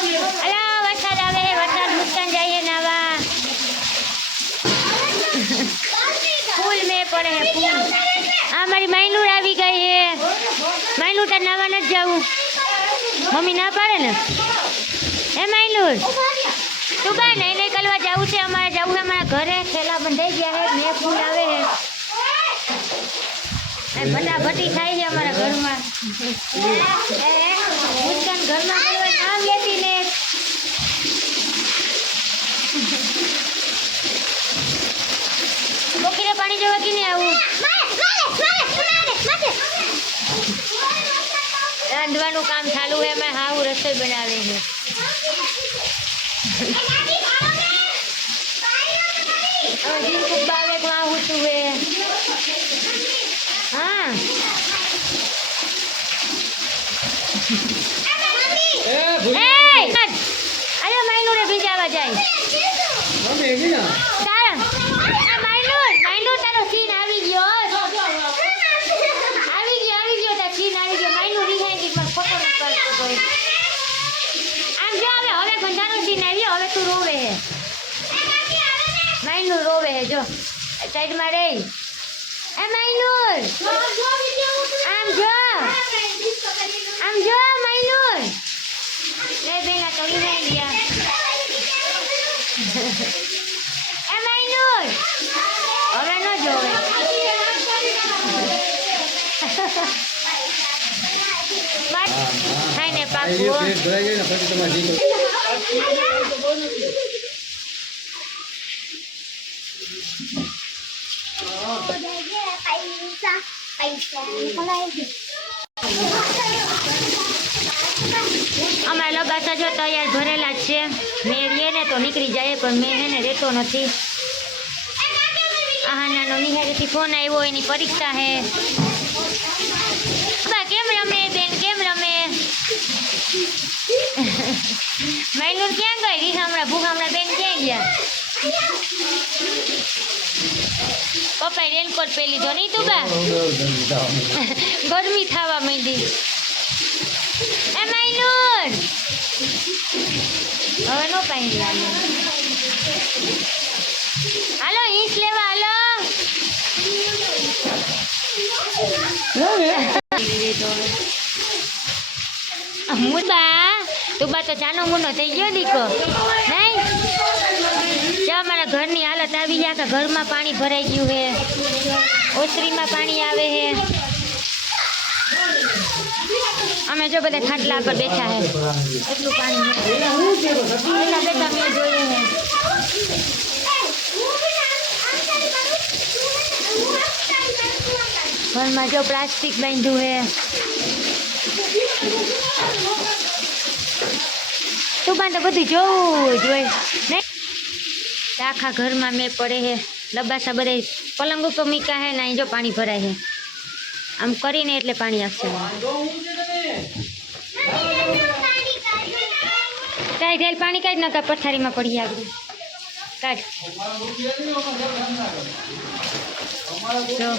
અલા વરસાદ આવે હે, વરસાદ મુસ્કાન જાય નાવા ફૂલ મેં પડે હે ફૂલ. આ મારી માયનુર આવી ગઈ હે. માયનુર તાર નાવા નથી જવું, મમ્મી ના પાડે ને. હે માયનુર તું બા નહીં કરવા જવું છે, અમારે જવું છે અમારા ઘરે. થેલા બંધાઈ ગયા હે, મેં ફૂલ આવે હે, ભટાભટી થાય છે અમારા ઘરમાં. મુસ્કાન ઘરમાં બોલવા નામ લેતી ને. બોકીને પાણી જોવા કે નહીં આવું? રાંધવાનું કામ ચાલુ છે, મેં હાવું રસોઈ બનાવે છે. જીન ખૂબ બાવે માં હું તું હે. હા અરે માયનુર ભીજાવા જાય તારા. માયનુર તારો સીન આવી ગયો, આવી ગયો તાર સીન આવી ગયો. માયનુર રિહાઈ પણ ફોટો ન પાડતો. આમ જો હવે ગંધાનો સીન આવ્યો, હવે તું રોવે હે. માયનુર રોવે હે, જો સાઈડમાં રહી. એ માયનુર આમ જો માયનુર લે બેલા તો રિહાઈ ગયા. એ માયનુર હવે ન જોવે. ખાઈને પાકું. અમારા લબાસા જો તૈયાર ભરેલા જ છે. મેં રે ને તો નીકળી જાય, પણ મેં હે ને રહેતો નથી. આહાનાનો નિહારેથી ફોન આવ્યો, એની પરીક્ષા હે. કેમ રમે બેન, કેમ રમે? માયનુર ક્યાં ગઈ? રીહામણા ભૂખામણા બેન ક્યાં ગયા? પપ્પાએ રેનકોટ પહેરી લીધો નહીં તું બા? ગરમી થવા માંડી. એ માયનુર હવે નો પાણી હાલો ઈંચ લેવા હાલો. હું બા તું બા તો જાનો મુનો થઈ ગયો દીકો નહીં. અમારા ઘરની હાલત આવી છે, આખા ઘરમાં પાણી ભરાઈ ગયું છે. ઓસરીમાં પાણી આવે છે. અમે જો બધા ખાટલા પર બેઠા છે, એટલું પાણી બેઠા મેં જોઈએ છે. ઘરમાં જો પ્લાસ્ટિક બાંધ્યું છે. તું બાંધ તો બધું જોવું જ હોય નહીં. આખા ઘરમાં મેં પડે છે. લબાસા બધા પલંગ ઉપર મીકા હે ને જો પાણી ભરાય છે. આમ કરીને એટલે પાણી આવશે. કાંઈ ઢેલ પાણી કાઢ નકા પથારીમાં પડી આગળ કાઢ. જો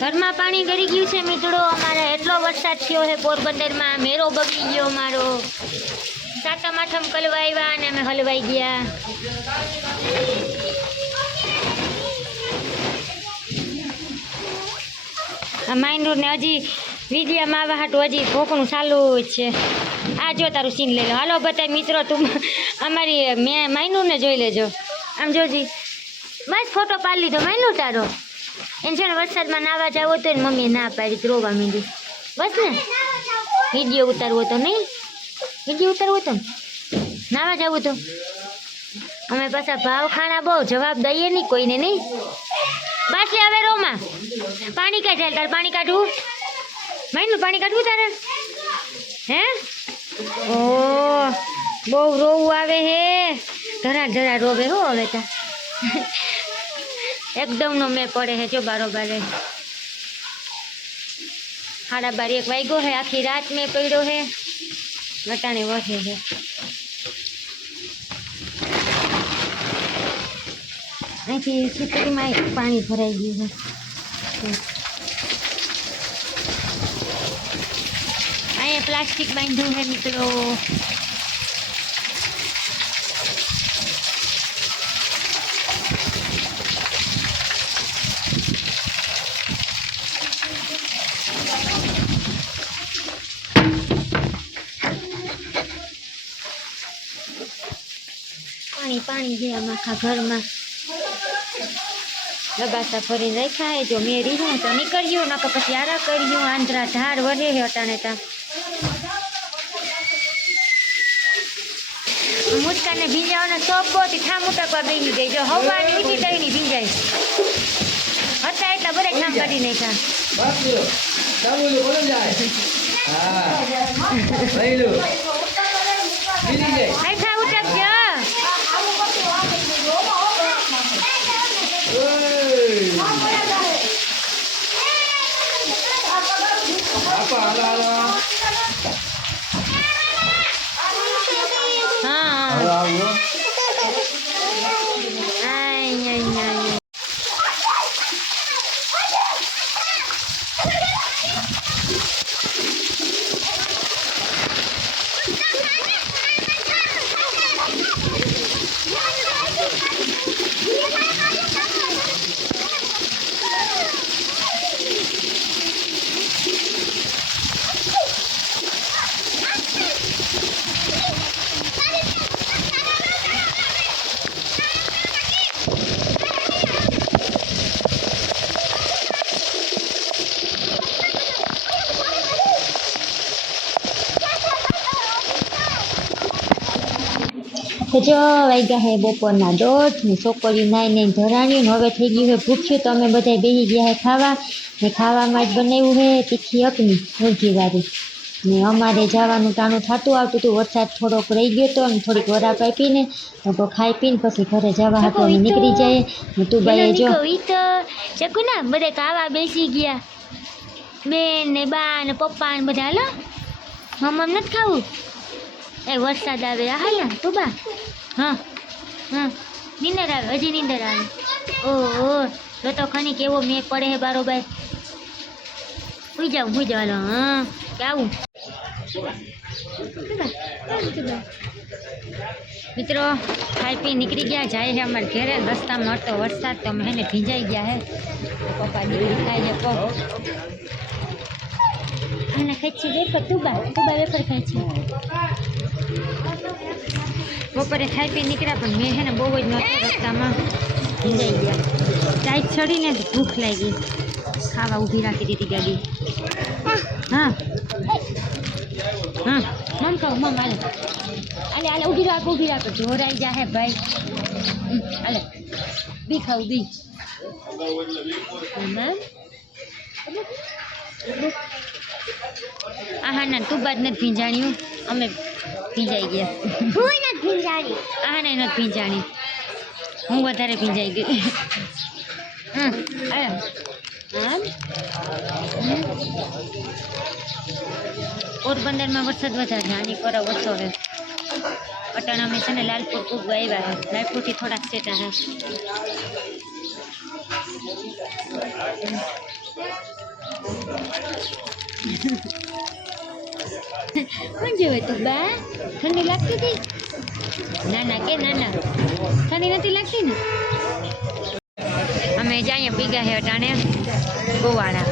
ઘરમાં પાણી ગળી ગયું છે મિત્રો. અમારે એટલો વરસાદ થયો છે પોરબંદરમાં, મેરો બગડી ગયો અમારો. સાતમ આઠમ કલવા આવ્યા અને અમે હલવાઈ ગયા. આ માયનુર ને હજી વિડીયામાં આવવા હાટું હજી ભોકણું ચાલુ જ છે. આ જો તારું સીન લઈ લો. હાલો બતાય મિત્રો, તું અમારી માયનુરને જોઈ લેજો. આમ જોજી બસ ફોટો પાડી લીધો માયનુર તારો. એને છે ને વરસાદમાં નાવા જવો તો એને મમ્મીએ ના પાડી, રોવા માંડી. બસ ને વિડીયો ઉતારવો તો નહીં, વિડીયો ઉતારવો તો નાવા જવું તો. અમે પાછા ભાવ ખાના બહુ જવાબ દઈએ નહીં કોઈને નહીં. બસ લે હવે રોમાં પાણી કાઢે. તારે પાણી કાઢવું માયનુર? પાણી કાઢવું તારે? હે ઓ બહુ રોવું આવે હે. ધરા રોવે હો હવે તા. એકદમ નો મેં પડે હે જો બારોબારે. 12:30 વાગ્યો હે. આખી રાત મેં પડ્યો હે. વટાણે વહે હે. અહીંથી ખીચડીમાં પાણી ભરાઈ ગયું છે. અહીંયા પ્લાસ્ટિક બાંધ્યું છે મિત્રો. પાણી છે આમાં આખા ઘરમાં લબાસા ફરીને રાખ્યા હે જો મેં રીહું તો નીકળ્યું નકર પછી આરા કર્યું આંધ્રા ધાર વરે હે અટાણે તા મુસ્કાને ભીંજાવાના સોપોથી ઠામ ઉટકવા બેસી ગઈ જો હવાની ઉઠી તઈની ભીંજાઈ હતા એટલા બધા ઠામ કાઢી નાખ્યા ઉટકજો તો જો વાગ્યા હે બપોરના 1:30 ને છોકરીઓ નાઈ ધરાણ્યું ને હવે થઈ ગયું હે ભૂખ્યું તો અમે બધા બેસી ગયા હે ખાવા ને ખાવામાં જ બનાવ્યું હે તીખી અકની મુરઘીવાળી ને અમારે જવાનું ટાણું થતું આવતું હતું વરસાદ થોડોક રહી ગયો હતો ને થોડીક વરાપ આપીને તો ખાઈ પીને પછી ઘરે જવા હતું અમે નીકળી જાય ને તું બાઈએ જો તો ચકુના બધા ખાવા બેસી ગયા બેન ને બા ને પપ્પા ને બધા હાલો મમ્મ નથી ખાવું એ વરસાદ આવે હાલ ને તું બા હા હા નીંદર આવે હજી નીંદર આવે ઓહો તો ખની કેવો મેં પડે હે બારોબાર હુઈ જાઉં હાલો હા કે આવું મિત્રો ખાઈ પી નીકળી ગયા જાય છે અમારે ઘેરે રસ્તામાં હતો વરસાદ તો અમે એને ભીંજાઈ ગયા હે પપ્પા દીકરી ખાઈ જાય અને ખેંચી વેફર તું બા વેફર ખેંચી બપોરે ખાઈ પી નીકળ્યા પણ મેં હે ને બહુ જ નહોતો રસ્તામાં ભીંજાઈ ગયા ટાઈટ ચડીને ભૂખ લાગી ખાવા ઊભી રાખી દીધી ગાડી હા હા મમ ખાવ મમ આલે ઊભી રાખો જોરાઈ જા હે ભાઈ આલે બી ખાવ બી આહા ના તું બાદ નથી ભીંજાણ્યું અમે ભીંજાઈ ગયા આહા ને નથી ભીંજાણી હું વધારે ભીંજાઈ ગઈ પોરબંદરમાં વરસાદ વધારે આની પર ઓછો હે અટાણા અમે છે ને લાલપુર ખૂબ આવ્યા હે લાલપુરથી થોડાક સેટા હે કોણ જોવે તું બા ઠંડી લાગતી હતી ના ઠંડી નથી લાગતી ને અમે જાય પીગા હે અટાણે ગોવાળા